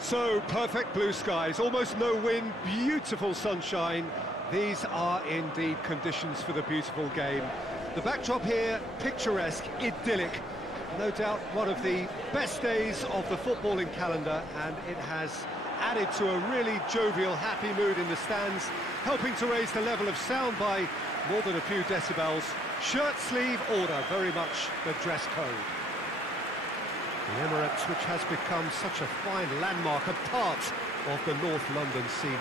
So, perfect blue skies, almost no wind, beautiful sunshine. These are indeed conditions for the beautiful game. The backdrop here, picturesque, idyllic. No doubt one of the best days of the footballing calendar, and it has added to a really jovial, happy mood in the stands, helping to raise the level of sound by more than a few decibels. Shirt sleeve order, very much the dress code. The Emirates, which has become such a fine landmark, a part of the North London scenery.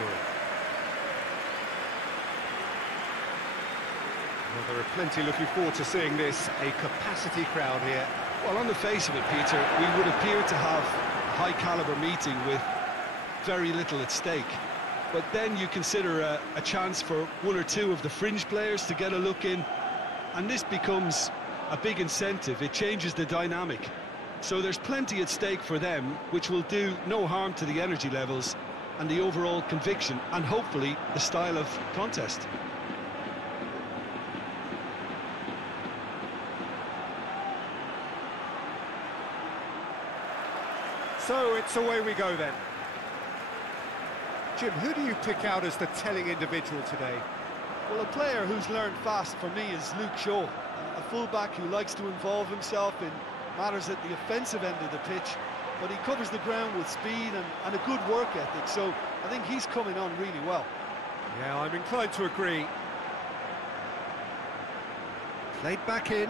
Well, there are plenty looking forward to seeing this, a capacity crowd here. Well, on the face of it, Peter, we would appear to have a high-caliber meeting with very little at stake. But then you consider a chance for one or two of the fringe players to get a look in, and this becomes a big incentive. It changes the dynamic. So there's plenty at stake for them, which will do no harm to the energy levels and the overall conviction, and hopefully the style of contest. So it's away we go then. Jim, who do you pick out as the telling individual today? Well, a player who's learned fast for me is Luke Shaw, a fullback who likes to involve himself in matters at the offensive end of the pitch, but he covers the ground with speed and a good work ethic, so I think he's coming on really well. Yeah, I'm inclined to agree. Played back in.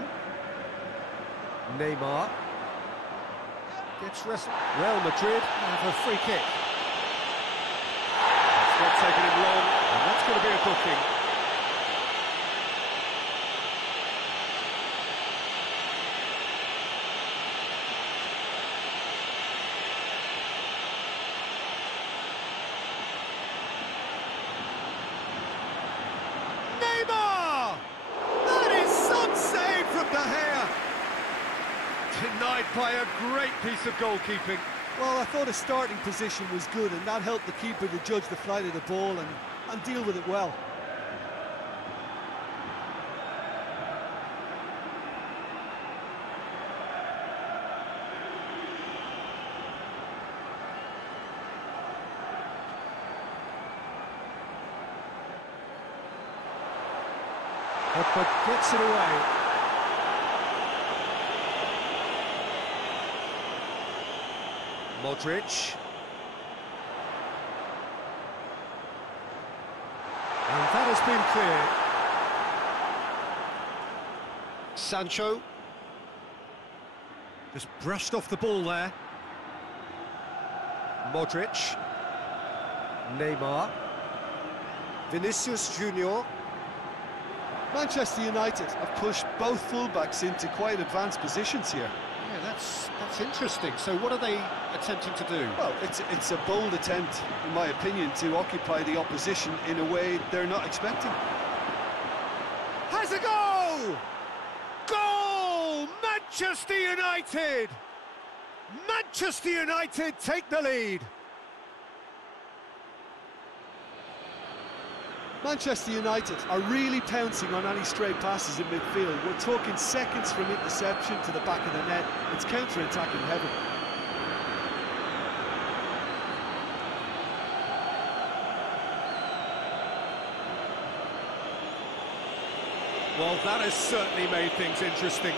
Neymar. Gets wrestled. Real Madrid have a free kick. It's not taking him long, and that's going to be a booking. Denied by a great piece of goalkeeping. Well, I thought his starting position was good, and that helped the keeper to judge the flight of the ball and deal with it well. But gets it away. Modric. And that has been cleared. Sancho. Just brushed off the ball there. Modric. Neymar. Vinicius Junior. Manchester United have pushed both fullbacks into quite advanced positions here. Yeah, that's interesting. So what are they attempting to do? Well, it's a bold attempt, in my opinion, to occupy the opposition in a way they're not expecting. Has a goal! Goal! Manchester United! Manchester United take the lead. Manchester United are really pouncing on any stray passes in midfield. We're talking seconds from interception to the back of the net. It's counter-attacking heaven. Well, that has certainly made things interesting.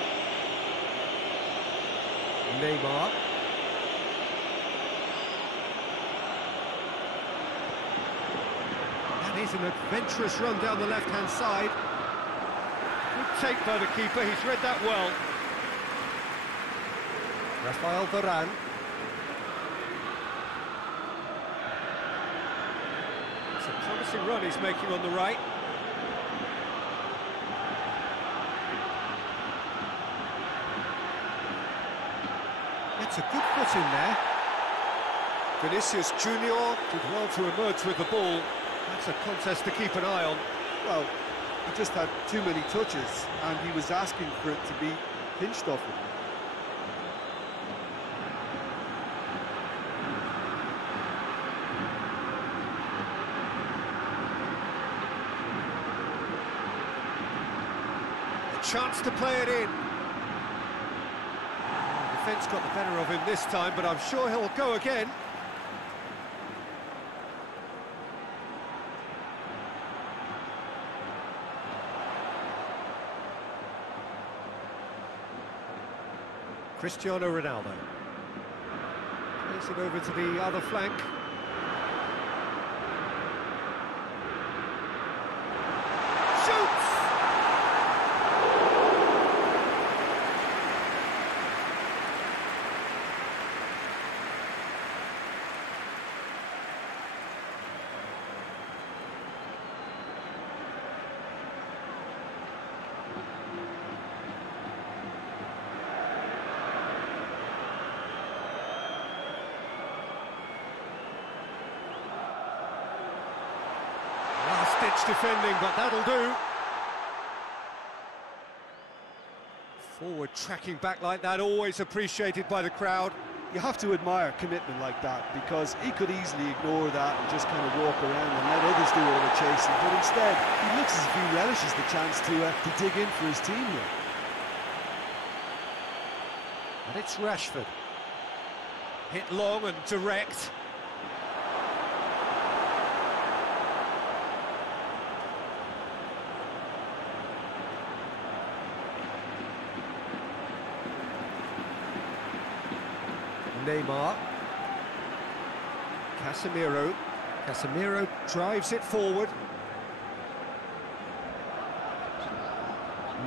Neymar. That is an adventurous run down the left-hand side. Good take by the keeper, he's read that well. Rafael Varane. It's a promising run he's making on the right. It's a good foot in there. Vinicius Junior did well to emerge with the ball. That's a contest to keep an eye on. Well, he just had too many touches, and he was asking for it to be pinched off him. A chance to play it in. Defence got the better of him this time, but I'm sure he'll go again. Cristiano Ronaldo. Plays it over to the other flank. Shoots! Last-ditch defending, but that'll do. Forward tracking back like that, always appreciated by the crowd. You have to admire commitment like that, because he could easily ignore that and just kind of walk around and let others do all the chasing, but instead he looks as if he relishes the chance to dig in for his team here. And it's Rashford. Hit long and direct. Neymar. Casemiro. Casemiro drives it forward.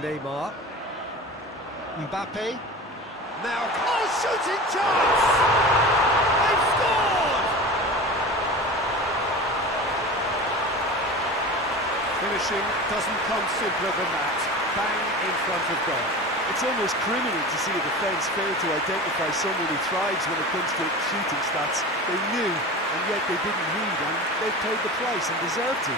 Neymar. Mbappe. Now, oh, shooting chance! They've scored! Finishing doesn't come simpler than that. Bang in front of goal. It's almost criminal to see a defence fail to identify someone who thrives when it comes to shooting stats. They knew, and yet they didn't heed, and they paid the price and deserved to.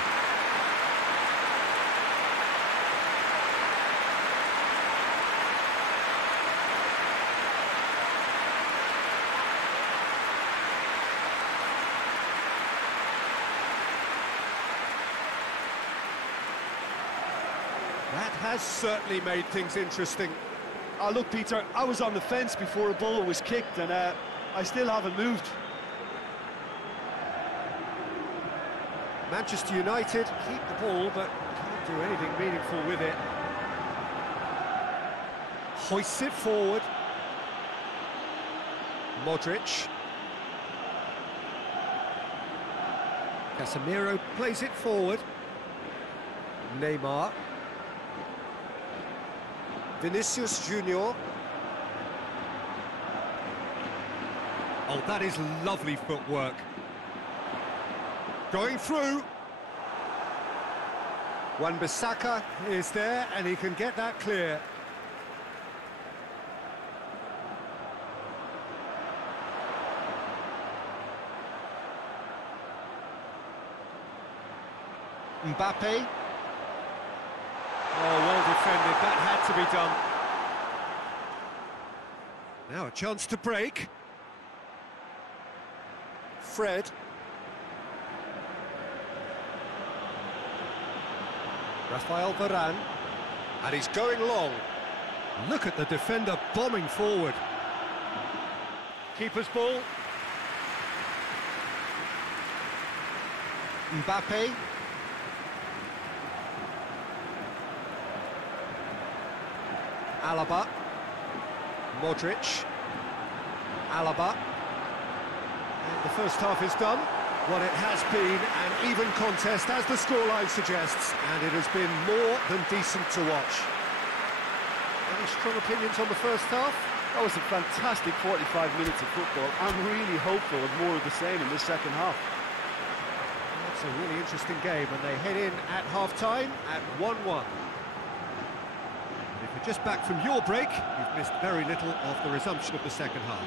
That has certainly made things interesting. Oh, look, Peter, I was on the fence before a ball was kicked, and I still haven't moved. Manchester United keep the ball, but can't do anything meaningful with it. Hoists it forward. Modric. Casemiro plays it forward. Neymar. Vinicius Junior. Oh, that is lovely footwork. Going through. Wan-Bissaka is there, and he can get that clear. Mbappe. Oh, well defended, that had to be done. Now a chance to break. Fred. Rafael Varane. And he's going long. Look at the defender bombing forward. Keeper's ball. Mbappe. Alaba. Modric. Alaba. And the first half is done. What it has been an even contest, as the scoreline suggests, and it has been more than decent to watch. Any strong opinions on the first half? That was a fantastic 45 minutes of football. I'm really hopeful of more of the same in this second half. That's a really interesting game, and they head in at half-time at 1-1. If you're just back from your break, you've missed very little of the resumption of the second half.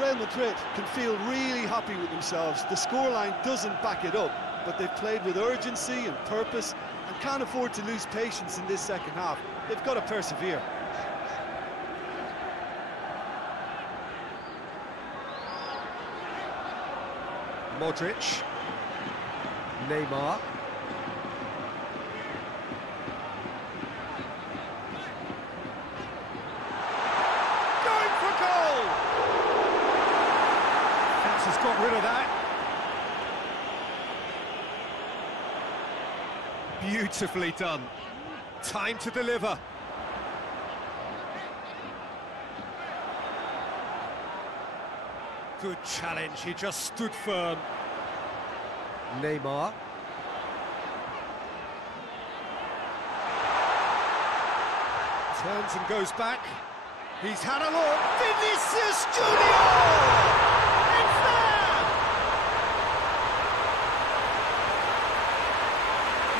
Real Madrid can feel really happy with themselves. The scoreline doesn't back it up, but they've played with urgency and purpose and can't afford to lose patience in this second half. They've got to persevere. Modric. Neymar. Going for goal! Has got rid of that. Beautifully done. Time to deliver. Good challenge, he just stood firm. Neymar. Turns and goes back. He's had a look. Vinicius Junior! It's there!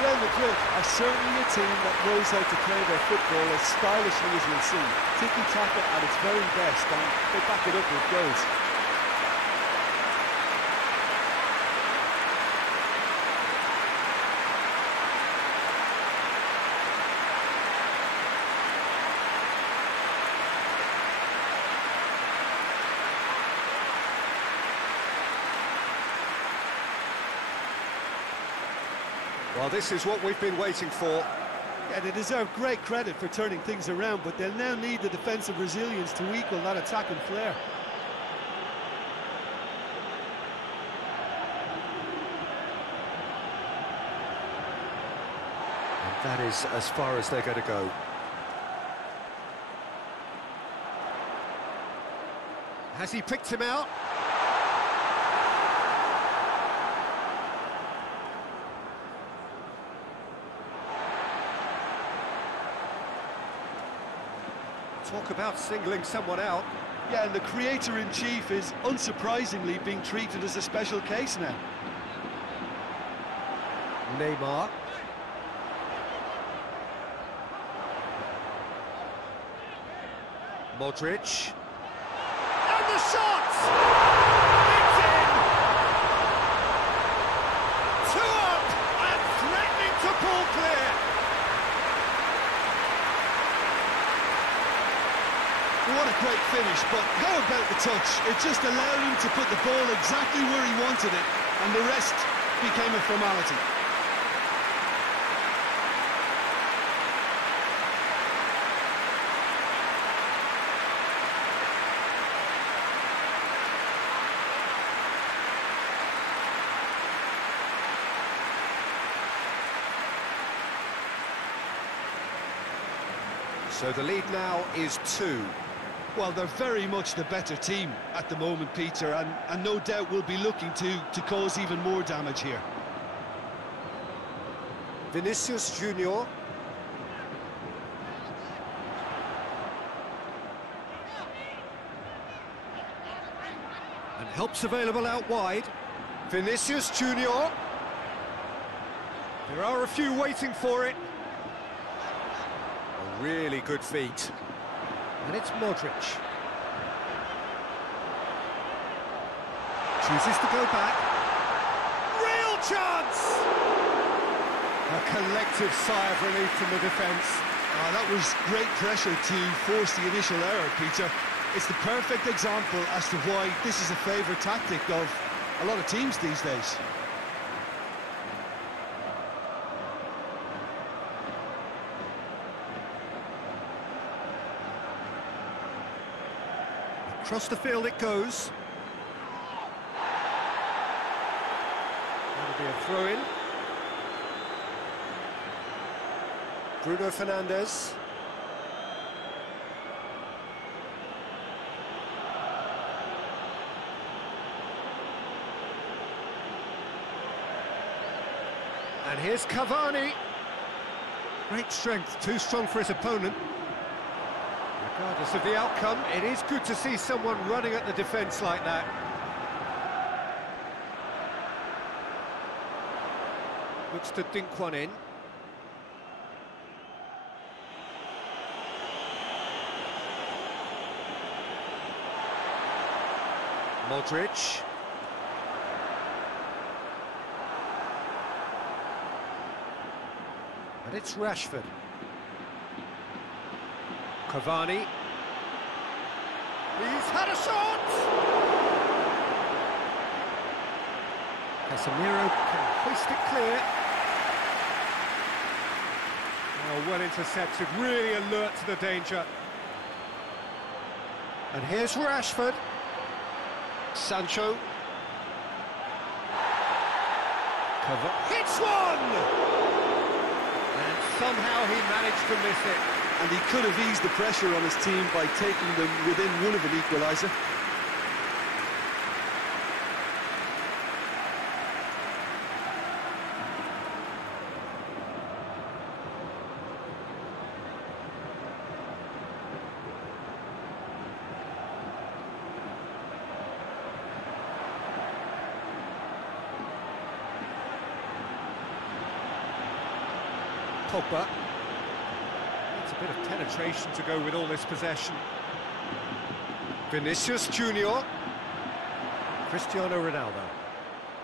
Real Madrid are certainly a team that knows how to play their football as stylishly as you'll see. Tiki-taka at its very best, and they back it up with goals. Well, this is what we've been waiting for. Yeah, they deserve great credit for turning things around, but they'll now need the defensive resilience to equal that attacking flair. And that is as far as they're going to go. Has he picked him out? Talk about singling someone out. Yeah, and the creator-in-chief is unsurprisingly being treated as a special case now. Neymar. Modric. And the shot! It's in! 2 up and threatening to pull clear. What a great finish, but how about the touch? It just allowed him to put the ball exactly where he wanted it, and the rest became a formality. So the lead now is 2. Well, they're very much the better team at the moment, Peter, and no doubt will be looking to cause even more damage here. Vinicius Junior. And help's available out wide. Vinicius Junior. There are a few waiting for it. A really good feat. And it's Modric. Chooses to go back. Real chance! A collective sigh of relief from the defence. That was great pressure to force the initial error, Peter. It's the perfect example as to why this is a favourite tactic of a lot of teams these days. Across the field it goes. That'll be a throw-in. Bruno Fernandes. And here's Cavani. Great strength, too strong for his opponent. Regardless of the outcome, it is good to see someone running at the defence like that. Looks to dink one in. Modric. And it's Rashford. Cavani. He's had a shot! Casemiro can hoist it clear. Oh, well intercepted, really alert to the danger. And here's Rashford. Sancho. Hits one! And somehow he managed to miss it. And he could have eased the pressure on his team by taking them within one of an equaliser. Pogba. It's a bit of penetration to go with all this possession. Vinicius Junior. Cristiano Ronaldo.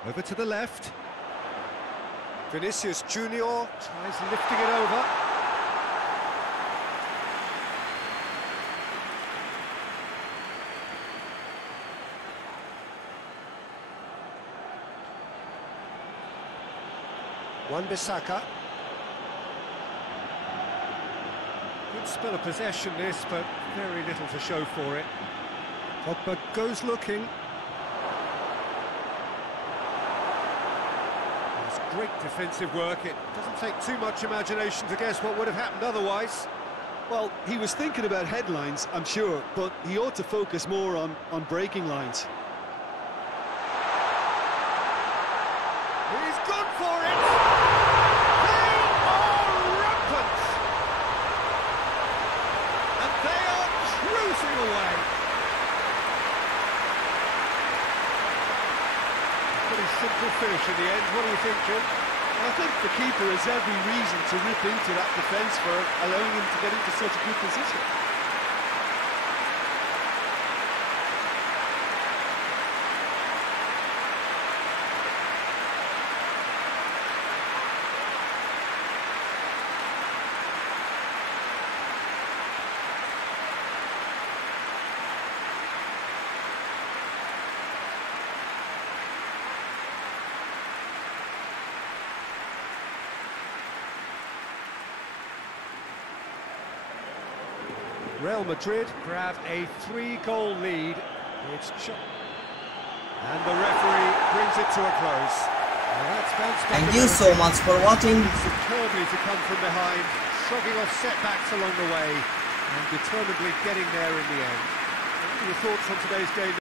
Over to the left. Vinicius Junior tries lifting it over. Wan-Bissaka. Good spell of possession this, but very little to show for it. Pogba goes looking. It's great defensive work. It doesn't take too much imagination to guess what would have happened otherwise. Well, he was thinking about headlines, I'm sure, but he ought to focus more on breaking lines. He's gone for it! They are rampant! And they are cruising away! Pretty simple finish in the end. What do you think, Jim? I think the keeper has every reason to rip into that defence for allowing him to get into such a good position. Real Madrid grab a 3-goal lead. And the referee brings it to a close. Thank you so much for watching. Superbly to come from behind, shrugging off setbacks along the way, and determinedly getting there in the end. What are your thoughts on today's game?